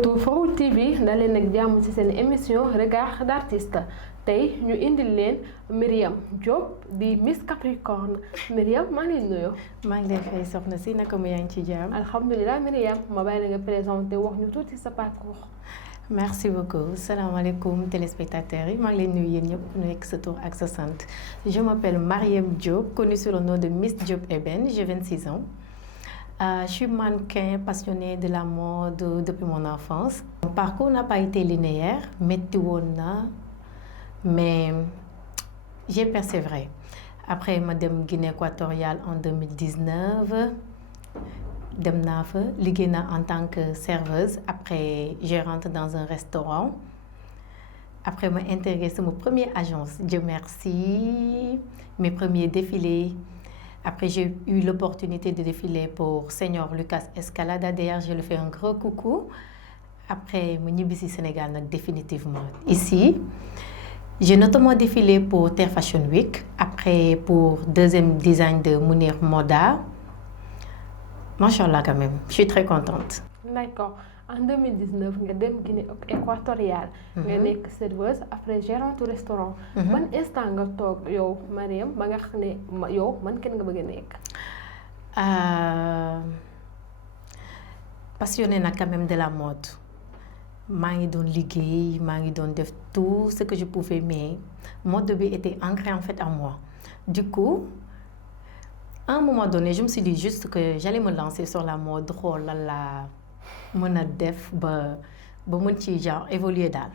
internetu Forough TV daleen nag jàmm ci seen émission regard d'artiste tey ñu indil leen Myriam Diop di Miss Capricorne Myriam maa ngi lay nuyu. maa ngi lay fay soxna si naka mu yaa ngi ci jàmm. alhamdulilah Myriam ma bàyyi la nga présenté wax ñu tuuti sa parcours. merci beaucoup salaamaaleykum téléspectateurs yi maa ngi leen nuyu yéen ñëpp ku nekk sa tur ak sa sant je m'appelle Myriam Diop connue sous le nom de Miss Diop Eben j'ai 26 ans. Je suis mannequin passionnée de la mode depuis mon enfance. Mon parcours n'a pas été linéaire, mais j'ai persévéré. Après, ma dem Guinée équatoriale en 2019, dem naa fa liggéey naa en tant que serveuse. Après, je rentre dans un restaurant. Après, ma intégré sama première agence. Dieu merci, mes premiers défilés. Après, j'ai eu l'opportunité de défiler pour Senior Lucas Escalada. D'ailleurs, je lui fais un gros coucou. Après, je suis ici au Sénégal, définitivement. Ici, j'ai notamment défilé pour Terre Fashion Week. Après, pour deuxième design de Mounir Moda. Machallah quand même, je suis très contente. D'accord. En 2019 nga dem Guinée équatoriale. nga nekk serveuse après gérante restaurant. ban instant nga toog yow Myriam ba nga xam ne yow man kenn nga bëgg a nekk. Passionnée nag quand même de la mode. maa ngi doon liggéey maa ngi doon def tout ce que je pouvais mais mode bi était ancré en fait en moi. Du coup à un moment donné je me suis dit juste que j'allais me lancer sur la mode xool lan la mën a def ba mën ci genre évoluer daal.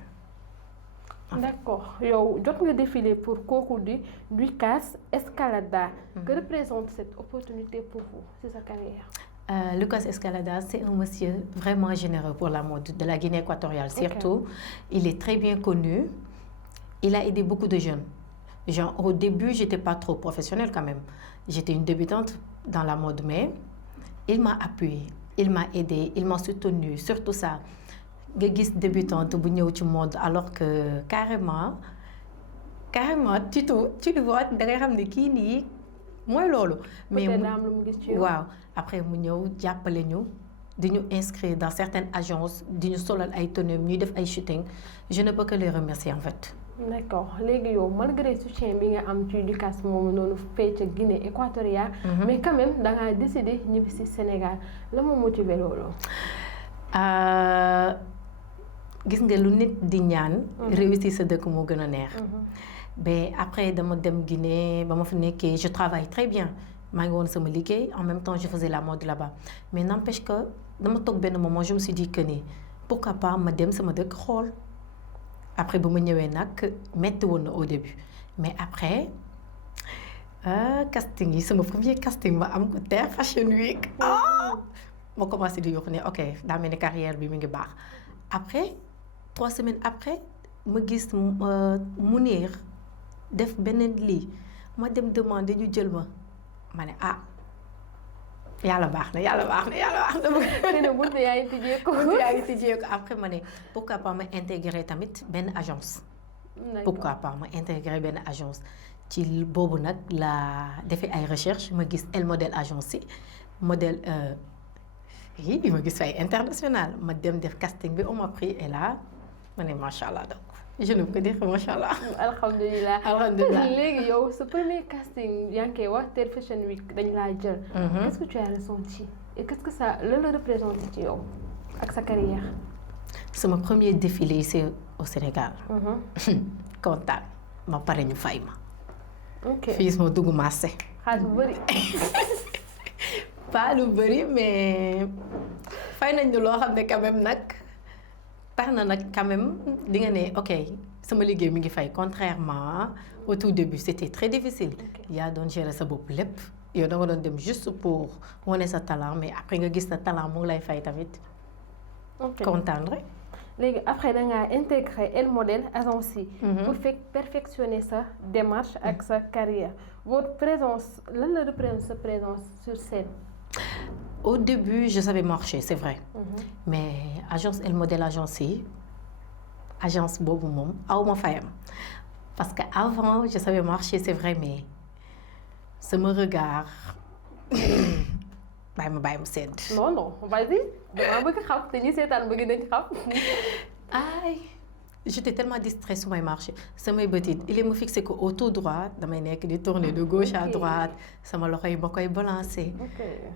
D'accord yow jot nga défilé pour kooku di Lucas Escalada. Que représente cette opportunité pour vous c'est sa carrière. Lucas Escalada c'est un monsieur vraiment généreux pour la mode de la Guinée équatoriale surtout. Okay. Il est très bien connu. Il a aidé beaucoup de jeunes. Genre au début j'étais pas trop professionnelle quand même. J'étais une débutante dans la mode mais il m'a appuyée. Il m'a aidé, il m'a soutenu, surtout ça. nga gis débutante bu ñëw ci mode alors que carrément tu le vois da ngay xam ne kii nii mooy loolu. mais waaw après mu ñëw jàppale ñu di ñu inscrire dans certaines agences di ñu solal ay tenues ñuy def ay shooting je ne peux que les remercier en fait. D'accord léegi yow malgré soutien bi nga am ci Lucas moomu noonu fee ca Guinée équatoriale. mais quand même da ngaa décidé ñibbi si Sénégal la ma motivé loolu. gis nga lu nit di ñaan. réussir sa dëkk moo gën a neex. mais après dama dem Guinée ba ma fa nekkee je travaille très bien maa ngi woon sama liggéey en même temps je faisais la mode là-bas mais n'empêche que dama toog benn moment je me suis dit que ni pourquoi pas ma dem sama dëkk xool. après ba ma ñëwee nag metti woon na au début mais après casting yi sama premier casting ma am ko Terre Fashion Week. ma commencé di yokk ne ok daa mel ni carrière bi mi ngi baax. après 3 semaines après ma gis Mounir def beneen lii ma dem demander ñu jël ma ne yàlla baax na yàlla baax na. buntu yaa ngi tijjeeku. après ma ne pourquoi pas ma intégrer tamit benn agence. pourquoi pas ma intégrer benn agence ci boobu nag la defee ay recherche ma gis El Modèle agence yi modèle yi ma gis ay international ma dem def casting bi on m'a pris et là ma ne macha allah donc je ne peux dire que macha allah. alhamdulilah léegi yow sa premier casting yaa ngi koy wax Terre Fashion Week dañ laa jël. qu'est-ce que tu as ressenti et qu'est-ce que ça la représente ci yow ak sa carrière. sama premier défilé ici au Sénégal. kontaan ma pare ñu fay ma. ok fii ma dugg marché. xaalis bu bëri. pas lu bëri mais fay nañ ñu loo xam ne quand même nag tax na nag quand même di nga ne ok sama liggéey mi ngi fay contrairement au tout début c'était très difficile. yaa doon gérer sa bopp lépp yow da nga doon dem juste pour wane sa talent mais après nga gis sa talent mu ngi lay fay tamit. kontaan rek. léegi après da ngaa intégré El Modèle agence yi. pour perfectionner sa démarche ak sa carrière votre présence lan la représente sa présence sur scène. Au début, je savais marcher, c'est vrai. Mais agence El Modèle agence yi agence boobu moom aw ma fayam parce que avant je savais marcher c'est vrai mais sama regard bàyyi mu sedd. non non vas-y damaa bëgg xam te ñi seetaan bëgg nañ xam. ay j'étais tellement distraite sur mes marchés samay bët yi il est me fixé que au tout droit damay nekk di tourner de gauche à droite sama loxo yi ma koy balancer.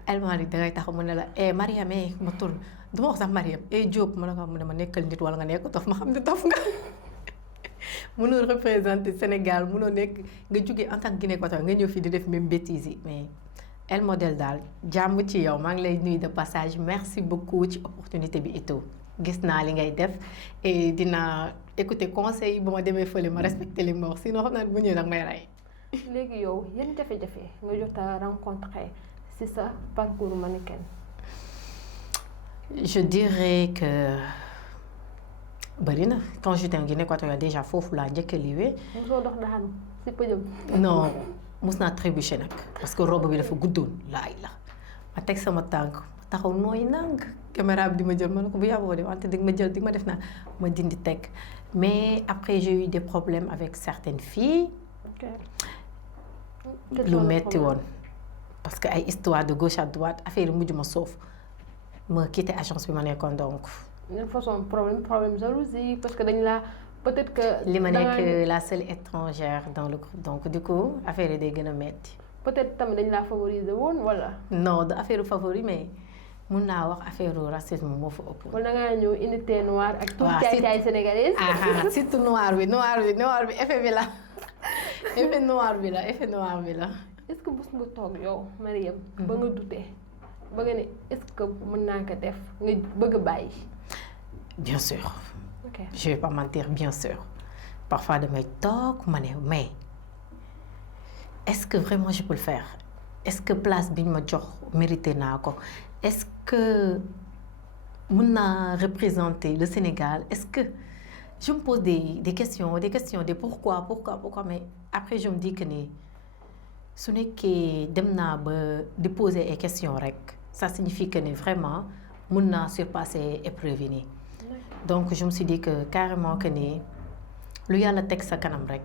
El Malick dangay taxaw mu ne la Mariam ma tourne du ma wax sax Mariam Diop ma ne ko mu ne ma nekkal nit wala nga nekk dof ma xam ne dof nga. mënoo représenter Sénégal mënoo nekk nga jóge en tant que Guinée équatoriale nga ñëw fii di def même bêtises yi mais El modèle daal jàmm ci yow maa ngi lay nuyu de passage merci beaucoup ci opportunité bi et tout gis naa li ngay def et dina écouter conseil yi ba ma demee fële ma respecté li ma wax sinon xam naa bu ñëwee nag may rey. léegi yow yan jafe-jafe nga jot a rencontré ci sa parcours mannequin. je dirais que bëri na quand j'étais en Guinée équatoriale déjà foofu laa njëkk a liwee. mosoo dox daanu ci pëjëm. non mos naa trébuché nag parce que robe bi dafa guddoon laay la ma teg sama tànk ma taxaw nooy nang caméra bi di ma jël ma ne ko bu yàggoo de wante di ma jël di ma def naa ma dindi teg mais après j'ai eu des problèmes avec certaines filles. lu metti woon parce que ay histoire de gauche à droite affaire yi mujj ma soof ma quitté agence bi ma nekkoon donc. une façon problème jalousie parce que dañ la peut-être que. li ma nekk la seule étrangère dans le groupe donc du coup affaire yi day gën a metti. peut-être tamit dañ la favoriser woon wala. non du affaire favori mais mun naa wax affaire racisme moo fa ëpp. wala da ngaa ñëw unité noire ak. waaw tout caay sénégalaise. surtout noir bi effet bi la effet noir bi la. est-ce que bés nga toog yow Mariam. ba nga dute ba nga ne est-ce que mën naa ko def nga bëgg a bàyyi. bien sûr. ok je vais pas mentir bien sûr parfois damay toog ma ne mais est-ce que vraiment je peux le faire est-ce que place bi ñu ma jox mérité naa ko est-ce que mën naa représenter le Sénégal est-ce que je me pose des questions des pourquoi mais après je me dis que ni su nekkee dem naa ba di poser ay questions rek ça signifie que ni vraiment mën naa surpasser épreuve yi nii. donc je me suis dit que carrément que ni lu yàlla teg sa kanam rek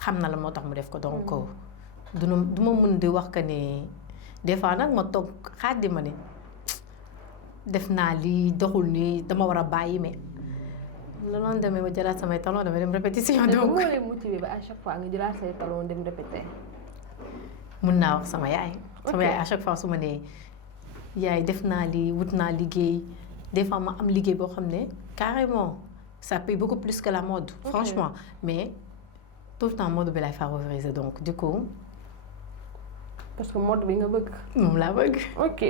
xam na la moo tax mu def ko donc du ma mën di wax que ni des fois nag ma toog xaat di ma ne def naa lii doxul nii dama war a bàyyi mais le lendemain ma jëlaat samay talons dama dem répétition. donc moo lay motivé ba à chaque fois nga jëlaat say talons dem répéter. mun naa wax sama yaay. sama yaay à chaque fois su ma nee yaay def naa lii wut naa liggéey. des fois ma am liggéey boo xam ne carrément ça paye beaucoup plus que la mode. franchement mais tout le temps mode bi lay favoriser donc du coup. parce que mode bi nga bëgg. moom laa bëgg. ok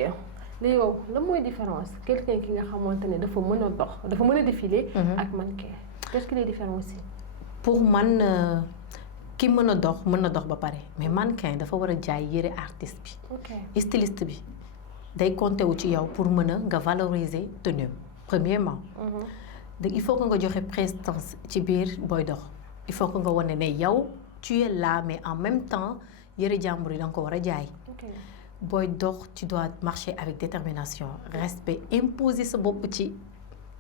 léegi yow lan mooy différence quelqu'un ki nga xamante ne dafa mën a dox dafa mën a défiler. ak mannequin qu'est-ce qui les différencie. pour man ki mën a dox ba pare mais mannequin dafa war a jaay yëre artiste bi. ok styliste bi. day compter wu ci yow pour mën a nga valoriser tenue premièrement. donc il faut que nga joxe prestance ci biir booy dox. il faut que nga wane ne yow tu es là mais en même temps yëre jàmbur yi da nga ko war a jaay. booy dox tu dois marcher avec détermination respect imposer sa bopp ci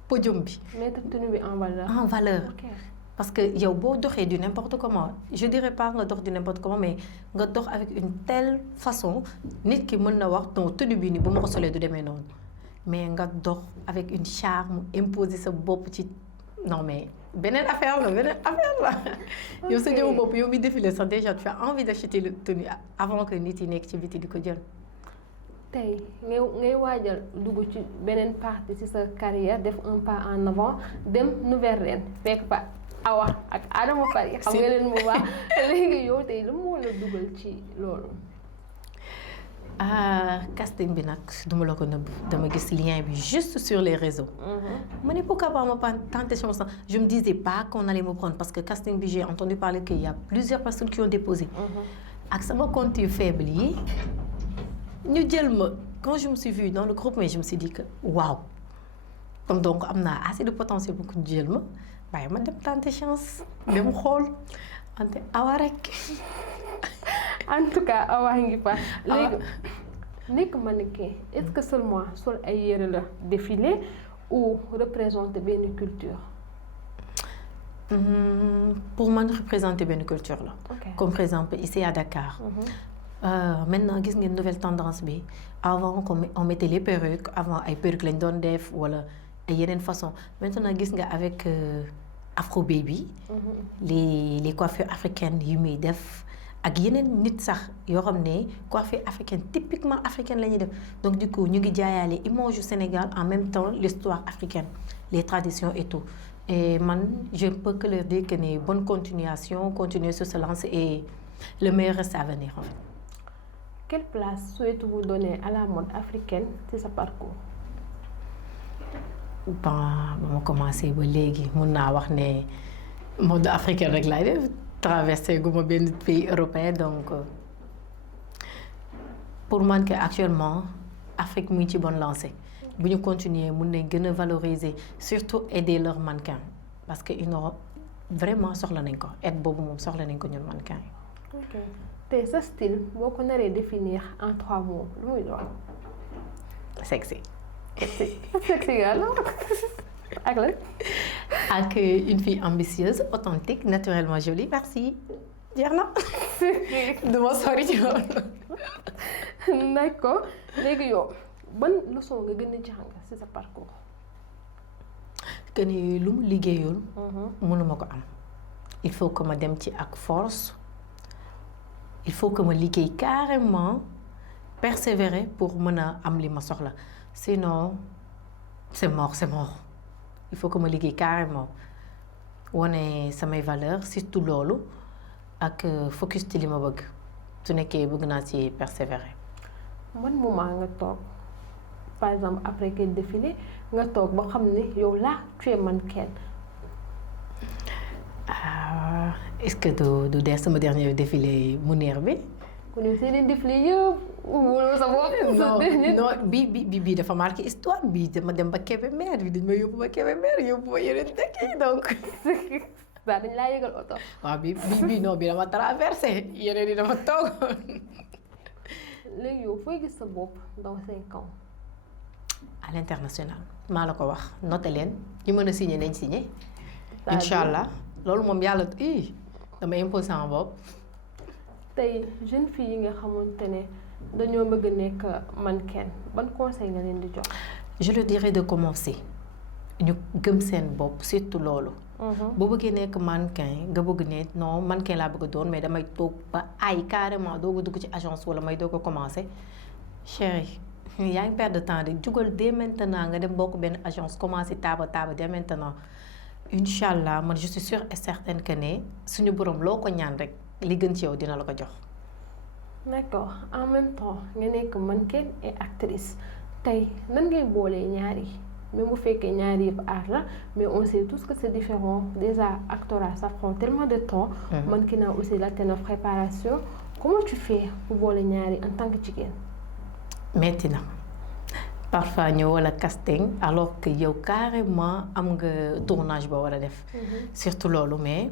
podium bi. mettre tenue bi en valeur. en valeur. parce que yow boo doxee du n'importe comment je dirais pas nga dox du n'importe comment mais nga dox avec une telle façon nit ki mën na wax non tenue bi ni bu ma ko solee du demee noonu mais nga dox avec une charme imposer sa bopp ci non mais beneen affaire la yow sa jëmu bopp yow mi défilé sax déjà tu as envie d'acheter le tenue avant que nit yi nekk ci biti di ko jël. tey ngay waajal dugg ci beneen partie ci sa carrière def un pas en avant dem nouvelle reine fekk fa Awa ak Adama Paris xam nga leen bu baax léegi yow tey lu moo la dugal ci loolu. casting bi nag duma la ko nëbb dama gis lien bi juste sur les réseaux. ma ne pourquoi pas ma tenter chance je me disais pas qu'on allait me prendre parce que casting bi j'ai entendu parler qu'il y a plusieurs personnes qui ont déposé. ak sama compte yu faible yi ñu jël ma quand je me suis vue dans le groupe mais je me suis dit que waaw comme donc am naa assez de potentiel pour que ñu jël ma. waaye ma dem tenter chance dem xool ante Awa rek. en tout cas Awa ngi fa. léegi nekk mannequin est-ce que seulement sol ay yére la défilé ou représenter benn culture. pour man représenter benn culture la. comme par exemple ici à Dakar. maintenant gis ngeen nouvelle tendance bi avant on mettait les perruques avant ay perruques lañ doon def wala ay yeneen façon maintenant gis nga avec afro baby les coiffures africaines yu muy def ak yeneen nit sax yoo xam ne coiffure africaine typiquement africaine la ñuy def donc du coup ñu ngi jaayaale image du Sénégal en même temps l'histoire africaine les traditions et tout et man je ne peux que leur dire que ni bonne continuation continuer sur ce lancé et le meilleur reste à venir en fait. Quelle place souhaitez-vous donner à la mode africaine ci sa parcours? Ba ma commencé ba léegi mun naa wax ne mode africaine rek laay def traversé gu ma benn pays européen donc pour man que actuellement Afrique mu ngi ci bonne lancée bu ñu continuer mun nañ gën a valoriser surtout aider leurs mannequins parce que ils n'ont vraiment soxla nañ ko aide boobu moom soxla nañ ko ñun mannequins yi. Ok tey sa style boo ko naree définir en 3 mots lu muy doon. Sexy. Sexy nga la ak la. Ak une fille ambitieuse authentique naturellement jolie merci jeex na du ma sori ci loolu. D'accord léegi yow ban leçon nga gën a jàng ci sa parcours. que ni lu mu liggéeyul. mënuma ko am. il faut que ma dem ci ak force il faut que ma liggéey carrément persévérer pour mën a am li ma soxla sinon c'est mort il faut que ma liggéey carrément wane samay valeurs surtout loolu ak focus ci li ma bëgg su nekkee bëgg naa ci persévérer. man moment nga toog par exemple après quel défilé nga toog ba xam ne yow là tu es mannequin. est-ce que du dee sama dernier défilé mu neex bi. ku ne seen défilé yëpp wala sa bopp. non bii dafa marqué histoire bii dama dem ba Kébémer bi dañ ma yóbbu ba Kébémer yóbbu ba yeneen dëkk yi donc. waaw dañ laa yëgal oto. waaw bii non bi dama traversé yeneen yi dama toog. léegi yow fooy gis sa bopp dans 5 ans. à l'international maa la ko wax noté leen ñu mën a signé nañ signé. incha allah loolu moom yàlla dama imposé sama bopp. tey jeune fille yi nga xamante ne dañoo bëgg nekk mannequin ban conseil nga leen di jox. je leur dirais de commencer ñu gëm seen bopp surtout loolu. boo bëggee nekk mannequin nga bëgg ne non mannequin laa bëgg a doon mais damay toog ba ay carrément doog a dugg ci agence wala may doog a commencer chérie yaa ngi perdre de temps de jugal dès maintenant nga dem bokk benn agence commencer taaba dès maintenant incha allah man je suis sûre et certaine que ne suñu borom loo ko ñaan rek li gën ci yow dina la ko jox. d'accord en même temps nga nekk mannequin et actrice tey nan ngay boolee ñaari même bu fekkee ñaari yëpp art la mais on sait tous que c'est différent déjà actorat ça prend tellement de temps. mannequinat aussi la tenue préparation comment tu fais pour boole ñaari en tant que jigéen. metti na parfois ñëw wala casting alors que yow carrément am nga tournage ba war a def. surtout loolu mais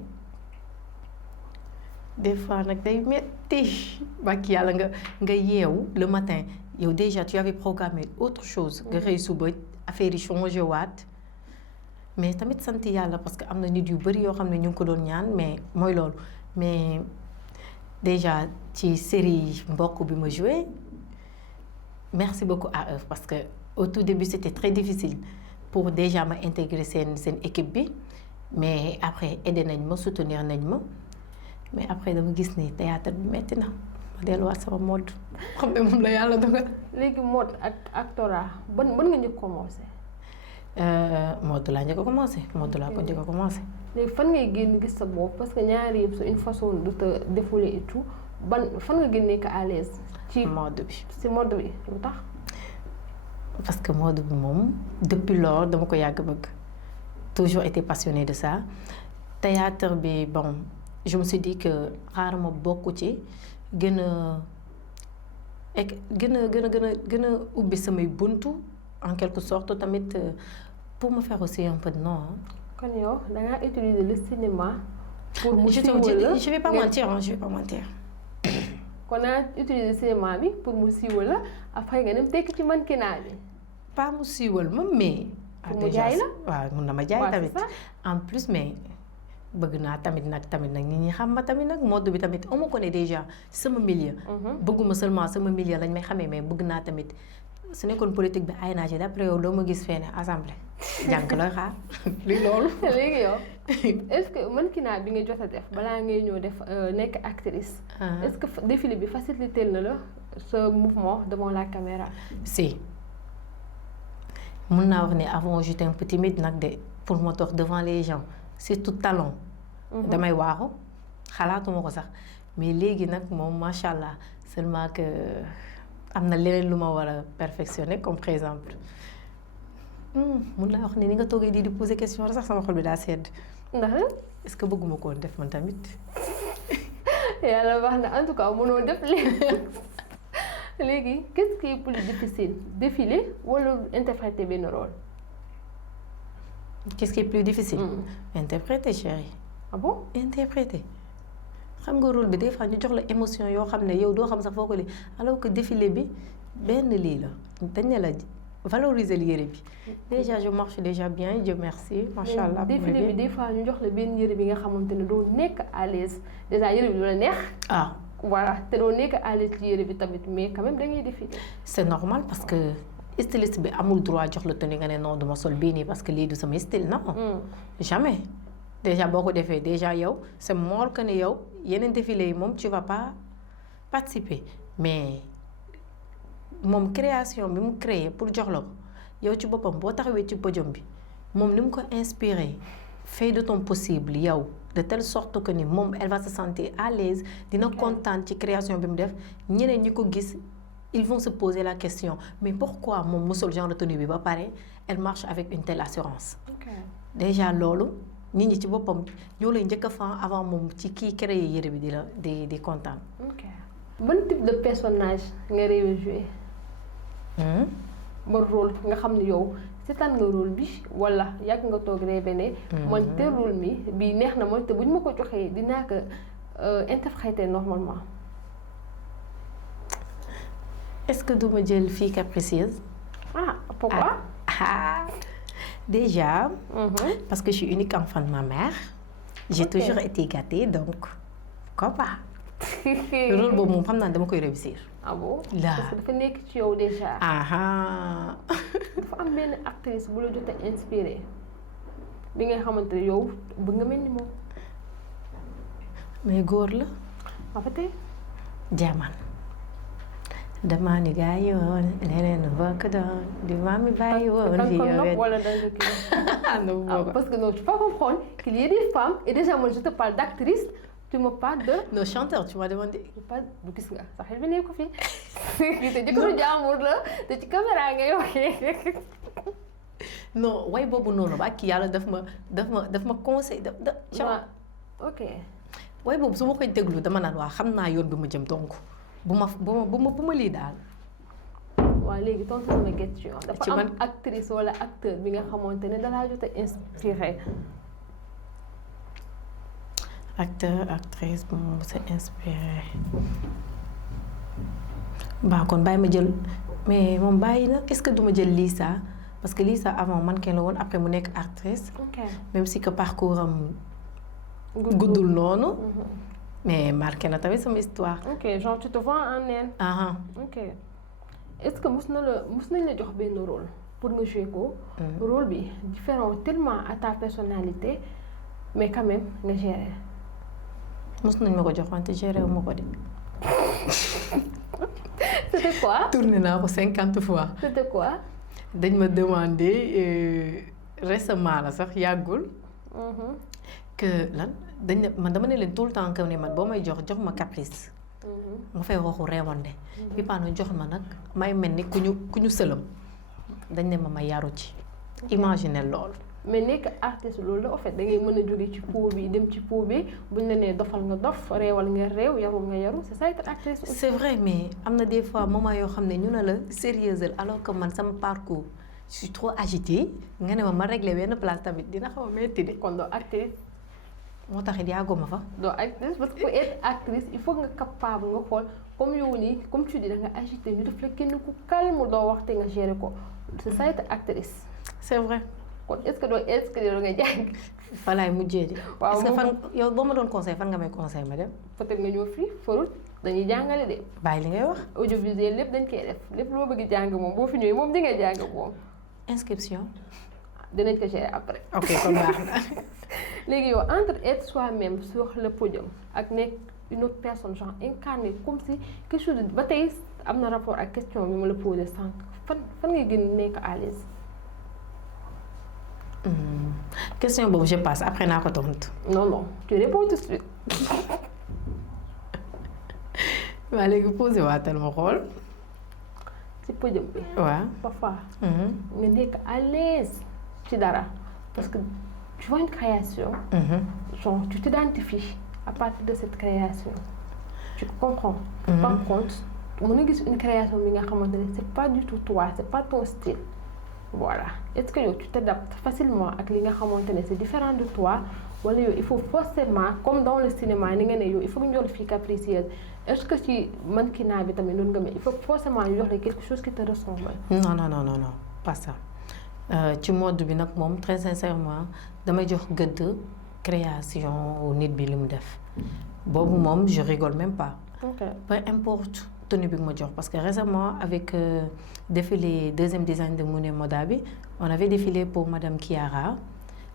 des fois nag day metti bak yàlla nga yeewu le matin yow déjà tu avais programmé autre chose. nga xëy suba affaire yi changé waat mais tamit sant yàlla parce que am na nit yu bari yoo xam ne ñu ngi ko doon ñaan mais mooy loolu mais déjà ci série mbokk bi ma joué. Merci beaucoup à eux parce que au tout début c'était très difficile pour déjà ma intégrer seen équipe bi mais après aider nañ ma soutenir nañ ma mais après dama gis ni théâtre bi metti na ma delluwaat sama mode xam ne moom la yàlla dogal. léegi mode ak actorat ban nga njëkk commencé. mode laa njëkk a commencé mode laa ko njëkk a commencé. léegi fan ngay génn gis sa bopp parce que ñaari yëpp c'est une façon de te défouler et tout fan nga génn nekk à l'aise. ci mode bi ci mode bi lu tax. parce que mode bi moom depuis lors dama ko yàgg bëgg toujours été passionnée de ça théâtre bi bon je me suis dit que xaaral ma bokk ci gën a ubbi samay buntu en quelque sorte tamit pour me faire aussi un peu de nom. kon yow da ngaa utiliser le cinéma. pour mu siiwal la je vais pas mentir. kon naa utiliser cinéma bi pour mu siiwal la après nga dem tekki ci mannequinat bi. pas mu siiwal ma mais. pour mu jaay la waaw mun na ma jaay tamit en plus mais bëgg naa tamit nag nit ñi xam ma tamit nag mode bi tamit on me connaît déjà sama milieu. bëgguma seulement sama milieu lañ may xamee mais bëgg naa tamit su nekkoon politique bi ay naa ci d'après yow doo ma gis fee ne assemblée. jànk looy xaar li loolu. léegi yow est-ce que mannequinat bi nga jot a def balaa ngay ñëw def nekk actrice. est-ce que défilé bi facilité na la ce mouvement devant la caméra. si mun naa wax ne avant j'étais un peu timide nag de pour ma toog devant les gens surtout talon. damay waaxu xalaatuma ko sax mais léegi nag moom macha allah seulement que am na leneen lu ma war a perfectionner comme par exemple. mun naa wax ne ni nga toogee di poser question sax sama xol bi daa sedd. ndax est-ce que bëgguma ko woon def man tamit. yàlla wax na en tout cas mënoo def léegi qu'est-ce qui est plus difficile défiler wala interpréter benn rôle. qu'est-ce qui est plus difficile. interpréter chérie. ah bon interpréter xam nga rôle bi des fois ñu jox la émotion yoo xam ne yow doo xam sax foo ko lii alors que défilé bi benn lii la dañ ne la. valoriser yére bi déjà je marche déjà bien Dieu merci macha allah. défilé bi des fois ñu jox la benn yére bi nga xamante ne doo nekk à l'aise déjà yére bi du la neex. voilà te doo nekk à l'aise ci yére bi tamit mais quand même da ngay défilé. c'est normal parce que styliste bi amul droit jox la tenue nga ne non duma sol bii nii parce que lii du sama style non. jamais déjà boo ko defee déjà yow c'est mort que ne yow yeneen défilé yi moom tu vas pas participer mais. moom création bi mu créé pour jox la ko yow ci boppam boo taxawee ci podium bi moom ni mu ko inspiré fais de ton possible yow de telle sorte que ni moom elle va se sentir à l'aise dina kontaan ci création bi mu def ñeneen ñi ko gis ils vont se poser la question mais pourquoi moom musul genre de tenue bi ba pare elle marche avec une telle assurance. déjà loolu nit ñi ci boppam ñoo lay njëkk a fan avant moom ci kii créé yére bi di kontaan. ban type de personnage nga rêvé jouer. ba rôle nga xam ne yow seetaan nga rôle bi wala yàgg nga toog rêvé ne. man te rôle mi bii neex na ma te bu ñu ma ko joxee dinaa ko interpréter normalement. est-ce que duma jël fille capricieuse. pourquoi. déjà. parce que je suis unique enfant de ma mère. j'ai toujours été gâtée donc pourquoi pas. rôle boobu moom xam naa dama koy réussir. ah bon parce que dafa nekk ci yow déjà. dafa am benn actrice bu la jot a inspiré bi nga xamante ne yow bëgg nga mel ni moom. mais góor la. peut-être. jaman damaa ni gaa yi woon leneen bokk doon di maam mi bàyyi woon. fii yow wala da nga kii. parce que non tu peux comprendre qu'il y a des femmes et déjà moi je te parle d'actrice. tu me parles de. non chanteur tu m'as demandé. du gis nga sax xel bi nekk ko fii te jëkkëru jaamur la te ci caméra ngay waxee. non way boobu noonu ba kii yàlla daf ma conseil ok. way boobu su ma koy déglu dama naan waa xam naa yoon bi ma jëm donc bu ma lii daal. waaw léegi tontu sama question. dafa am actrice wala acteur bi nga xamante ne dalaa jot a inspiré. acteur actrice bu mu sa inspiré kon bàyyi ma jël mais moom bàyyi na est-ce que duma jël Lisa parce que Lisa avant mannequin la woon après mu nekk actrice. même si que parcours am guddul noonu. mais marqué na tamit sama histoire. genre tu te vois en elle. ok est-ce que mos nañ la jox benn rôle pour nga jouer ko. rôle bi différent tellement à ta personnalité mais quand même nga gérer. mos nañ ma ko jox wante géré wu ma ko de. c'était quoi. tourné naa ko 50 fois. c'était quoi. dañ ma demandé récemment la sax yàggul. que lan man dama ne leen tout le temps que ni man boo may jox ma caprice. nga fay waxu reewande. bi paano jox ma nag may mel ni ku ñu sëlam dañ ne ma yaru ci. imaginer loolu. mais nekk artiste loolu la en fait da ngay mën a jóge ci po bi dem ci po bi buñ la nee dofal nga dof réewal nga réew yarul nga yaru c'est ça être actrice aussi. c'est vrai mais am na des fois moment yoo xam ne ñu ne la sérieuse alors que man sama parcours je suis trop agitée nga ne ma réglé benn place tamit dina xaw a metti de. kon doo actrice. moo taxit yàgguma fa. doo actrice parce que pour être actrice il faut nga capable nga xool comme yow nii comme tu dis da nga agité ñu def la kenn ku calme doo waxte nga gérer ko c'est ça être actrice. c'est vrai. kon est-ce que doo inscrire nga jàng. fa laay mujjee di. waaw est-ce que fan yow boo ma doon conseil fan nga may conseil ma dem. peut-être nga ñëw fii farul dañuy jàngale de. bàyyi li ngay wax. audiovisuel lépp dañ koy def lépp loo bëgg jàng moom boo fi ñëwee moom di nga jàng moom. inscription. dinañ ko gérer après. ok kon baax na. léegi yow entre être soi-même sur le podium ak nekk une autre personne genre incarnée comme si quelque chose ba tey am na rapport ak question bi ma la posé sànq fan nga gën nekk à l'aise. question boobu je passe après naa ko tontu. non tu réponds tout de suite. waa léegi posé waatal ma xool. ci podium bi. waaw parfois. nga nekk à l'aise ci dara parce que tu vois une création. genre tu t'identifies à partir de cette création. tu comprends. par contre mën na gis une création bi nga xamante ne c'est pas du tout toi c'est pas ton style. voilà est-ce que yow tu t'adaptes facilement ak li nga xamante ne c'est différent de toi wala yow il faut forcément comme dans le cinéma ni nga ne yow il faut que ñu jox la fille capricieuse est-ce que ci mannequinat bi tamit noonu nga mel il faut forcément ñu jox la quelque chose qui te ressemble. non pas ça ci mode bi nag moom très sincèrement damay jox gëdd création nit bi li mu def boobu moom je rigole même pas. peu importe tenue bi ma jox parce que récemment avec défilé deuxième design de Moune Moda bi on avait défilé pour Madame Kiara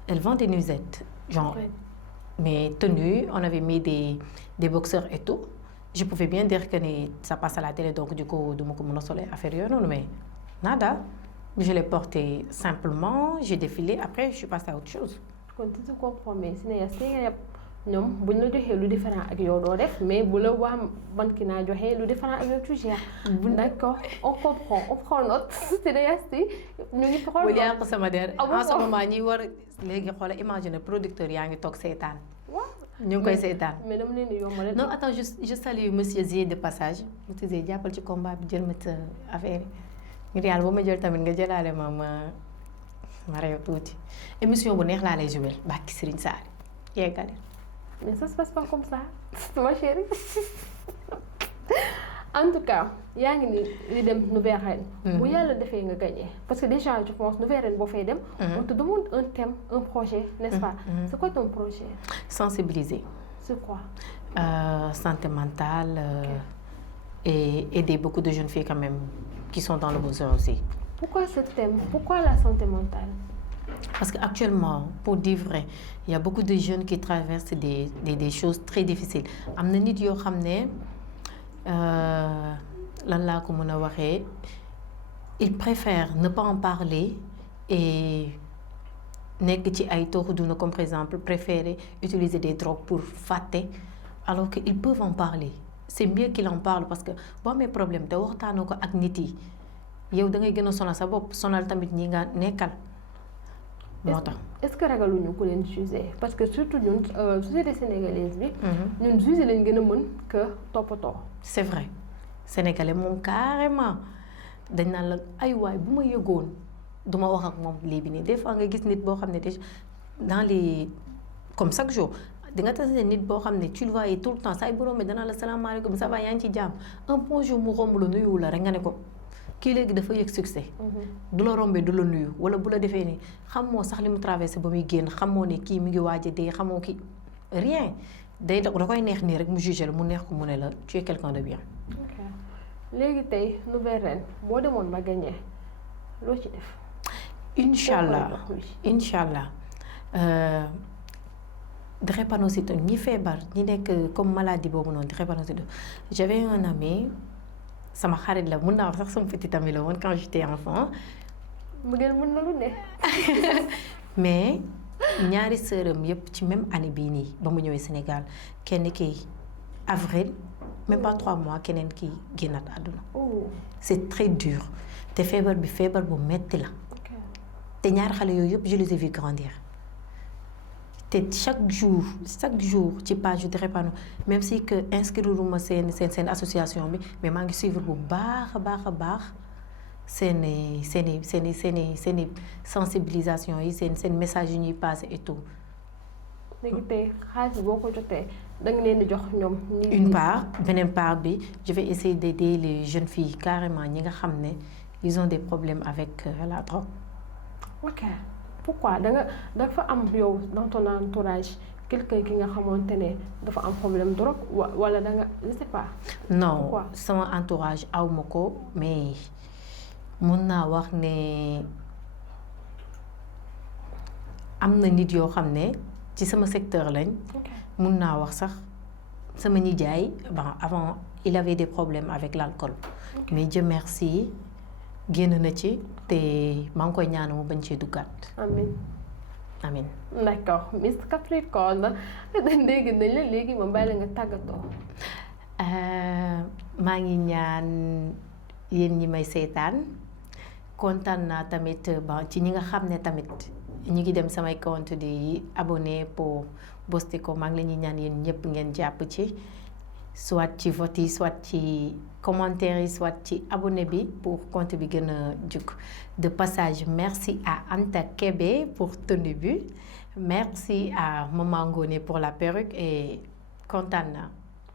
elle vend des nuisettes genre mais tenue on avait mis des boxeurs et tout je pouvais bien dire que ni ça passe à la télé donc du coup duma ko mën a solee affaire yooyu noonu mais nada je l'ai porté simplement j'ai défilé après je suis passée à autre chose. kon tu comprends mais cinéaste nga ñoom bu ñu la joxee lu différent ak yow doo def mais bu la waa mannequinat joxee lu différent ak yow tu gères. d'accord on comprend on prend note cinéaste yi ñu ngi xool. bu yàq sama der en ce moment ñi war léegi xoolal imaginer producteur yaa ngi toog seetaan. ñu ngi koy seetaan. mais dama leen di yombal. non attends je salue monsieur Zé de passage monsieur Zé jàppal ci combat bi jël ma sa affaire yi. ngir yàlla ba ma jël tamit nga jëlaale ma réew tuuti émission bu neex laa lay jouer bàkki Serigne Sarr yeggale. mais ça se passe pas comme ça ma chérie en tout cas yaa ngi ni li dem Nouvelle-Reine. bu yàlla defee nga gagné parce que déjà je pense Nouvelle-Reine boo fay dem. on te demande un thème un projet n'est-ce pas. c'est quoi ton projet. sensibiliser. c'est quoi. santé mentale et aider beaucoup de jeunes filles quand même qui sont dans le besoin aussi. pourquoi ce thème pourquoi la santé mentale. Parce qu'actuellement, pour dire vrai, il y a beaucoup de jeunes qui traversent des choses très difficiles. am na nit yoo xam ne lan laa ko mën a waxee ils préfèrent ne pas en parler et nekk ci ay tooxu duna comme par exemple préférer utiliser des drogues pour fàtte alors que ils peuvent en parler c'est mieux qu'ils en parlent parce que boo amee problème te waxtaanoo ko ak nit yi yow da ngay gën a sonal sa bopp sonal tamit ñi nga nekkal. moo tax est-ce que ragaluñu ku leen juger parce que surtout ñun société sénégalaise bi. ñun juger lañ gën a mën que toppatoo. c'est vrai sénégalais moom carrément dañ naan la ay waay bu ma yëgoon du ma wax ak moom lii bi nii des fois nga gis nit boo xam ne déjà dans les comme chaque jour di nga tase nit boo xam ne tu le vois tout le temps saa yu borom bi dana la salaamaaleykum ça va yaa ngi ci jàmm un bonjour mu romb la nuyu la rek nga ne ko. kii léegi dafa yëg succès. du la rombee du la nuyu wala bu la defee ni xamoo sax li mu traversé ba muy génn xamoo ne kii mi ngi waaj a dee xamoo ki rien day da koy neex nii rek mu jugé la mu neex ko mu ne la tu es quelqu'un de bien. ok léegi tey Nouvelle-Reine boo demoon ba gagné loo ci def. incha allah drépanocytose ñi feebar ñi nekk comme maladie boobu noonu drépanocytose j'avais un ami. sama xarit la mën naa wax sax sama petit ami la woon quand j'étais enfant. mu ngeen mën na lu ne. mais ñaari sœuram yëpp ci même année bii nii ba mu ñëwee Sénégal kenn ki avril même pas 3 mois keneen ki génnaat àdduna. c'est très dur te feebar bi feebar bu metti la. te ñaari xale yooyu yëpp je les ai vu grandir. te chaque jour ci page yu Drépano même si que inscrire ma seen association bi mais maa ngi suivre bu baax a baax seen sensibilisation yi seen message yu ñuy passé et tout. léegi tey xaalis boo ko jotee da nga leen di jox ñoom. une part beneen part bi je vais essayer d'aider les jeunes filles carrément ñi nga xam ne ils ont des problèmes avec la drogue. ok pourquoi dafa am yow dans ton entourage quelqu'un ki nga xamante ne dafa am problème drogue wala da nga je sais pas. non pourquoi sama entourage awma ko mais mun naa wax ne am na nit yoo xam ne ci sama secteur lañ. mun naa wax sax sama nijaay bon avant il avait des problèmes avec l'alcool. mais Dieu merci génn na ci te maa ngi koy ñaan mu bañ cee duggaat. amiin. amiin. d'accord Miss Capricorne dégg nañ la léegi ma bàyyi la nga tàggatoo. maa ngi ñaan yéen ñi may seetaan kontaan naa tamit ba ci ñi nga xam ne tamit ñu ngi dem samay compte di abonné pour poster ko maa ngi la ñuy ñaan yéen ñëpp ngeen jàpp ci soit ci vote yi soit ci commentaire yi soit ci abonné bi pour compte bi gën a jug. De passage, merci à Anta Kébé pour tenue bi merci à Maman Ngoné pour la perruque et kontaan naa.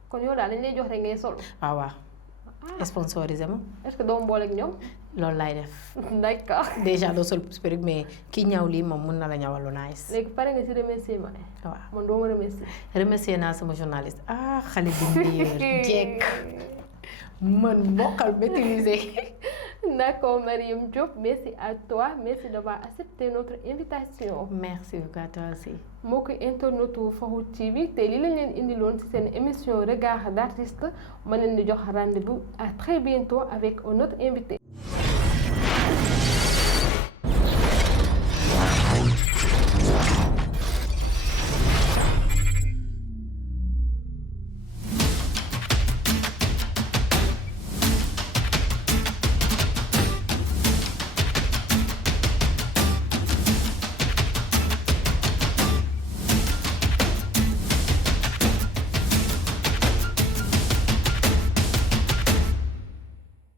kon yow daal dañ lay jox rek ngay sol. waaw waaw. sponsorisé ma. est-ce que doo boole ak ñoom. loolu laay def. d'accord. déjà doo sol perruque mais ki ñaw lii moom mun na la ñawal lu nice. léegi pare nga ci remerciement. waaw man doo ma remercier. remercier naa sama journaliste xale bu meilleur jekk man mokkal maîtriser. D'accord Mariam Diop, merci à toi, merci d'avoir accepté notre invitation. Merci beaucoup à toi aussi. mbokk internetu Farokh TV te li lañ leen indiloon ci seen émission Regard d'artiste ma leen di jox rendez-vous à très bientôt avec un autre invité.